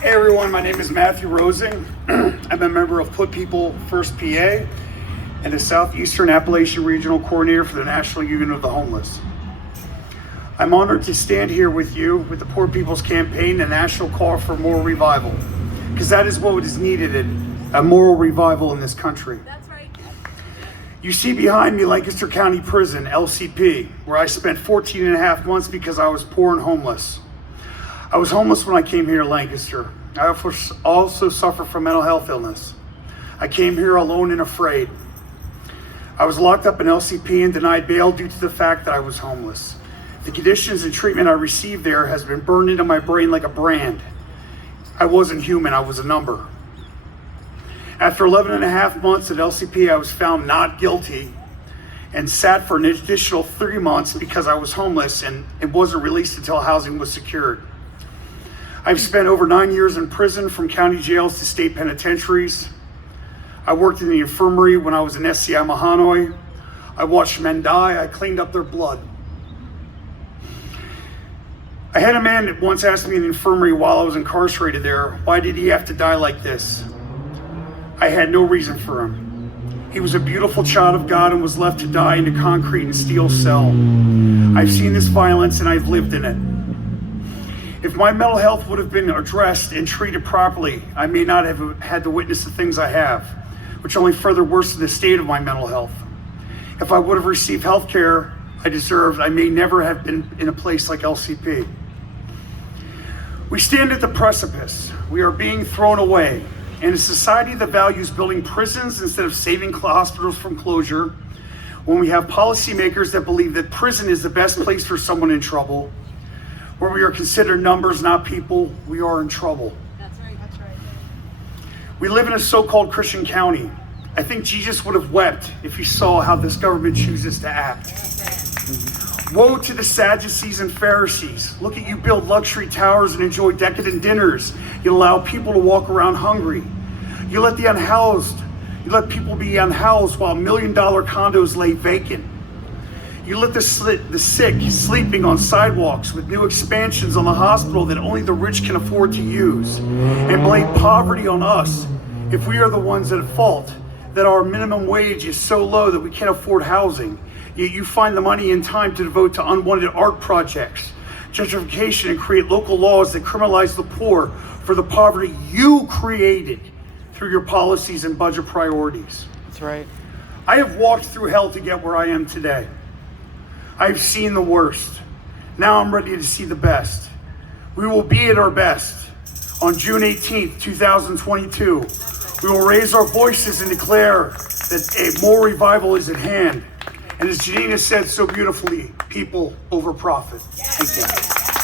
Hey everyone, my name is Matthew Rosing. I'm a member of Put People First PA and the Southeastern-Appalachian Regional Coordinator for the National Union of the Homeless. I'm honored to stand here with you with the Poor People's Campaign, the national call for moral revival, because that is what is needed, a moral revival in this country. That's right. You see behind me Lancaster County Prison, LCP, where I spent 14 and a half months because I was poor and homeless. I was homeless when I came here to Lancaster. I also suffer from mental health illness. I came here alone and afraid. I was locked up in LCP and denied bail due to the fact that I was homeless. The conditions and treatment I received there has been burned into my brain like a brand. I wasn't human, I was a number. After 11 and a half months at LCP, I was found not guilty and sat for an additional 3 months because I was homeless and it wasn't released until housing was secured. I've spent over 9 years in prison, from county jails to state penitentiaries. I worked in the infirmary when I was an SCI mahanoy. I watched men die. I cleaned up their blood. I had a man that once asked me in the infirmary while I was incarcerated there, why did he have to die like this? I had no reason for him. He was a beautiful child of God and was left to die in a concrete and steel cell. I've seen this violence and I've lived in it. If my mental health would have been addressed and treated properly, I may not have had to witness the things I have, which only further worsened the state of my mental health. If I would have received health care I deserved, I may never have been in a place like LCP. We stand at the precipice. We are being thrown away. In a society that values building prisons instead of saving hospitals from closure, when we have policymakers that believe that prison is the best place for someone in trouble, where we are considered numbers, not people, we are in trouble. That's right. That's right. We live in a so-called Christian county. I think Jesus would have wept if he saw how this government chooses to act. Woe to the Sadducees and Pharisees. Look at you build luxury towers and enjoy decadent dinners. You allow people to walk around hungry. You let people be unhoused while $1 million condos lay vacant. You let the sick sleeping on sidewalks with new expansions on the hospital that only the rich can afford to use, and blame poverty on us if we are the ones at fault, that our minimum wage is so low that we can't afford housing. Yet you find the money and time to devote to unwanted art projects, gentrification, and create local laws that criminalize the poor for the poverty you created through your policies and budget priorities. That's right. I have walked through hell to get where I am today. I've seen the worst. Now I'm ready to see the best. We will be at our best on June 18th, 2022. We will raise our voices and declare that a moral revival is at hand. And as Janina said so beautifully, people over profit. Thank you.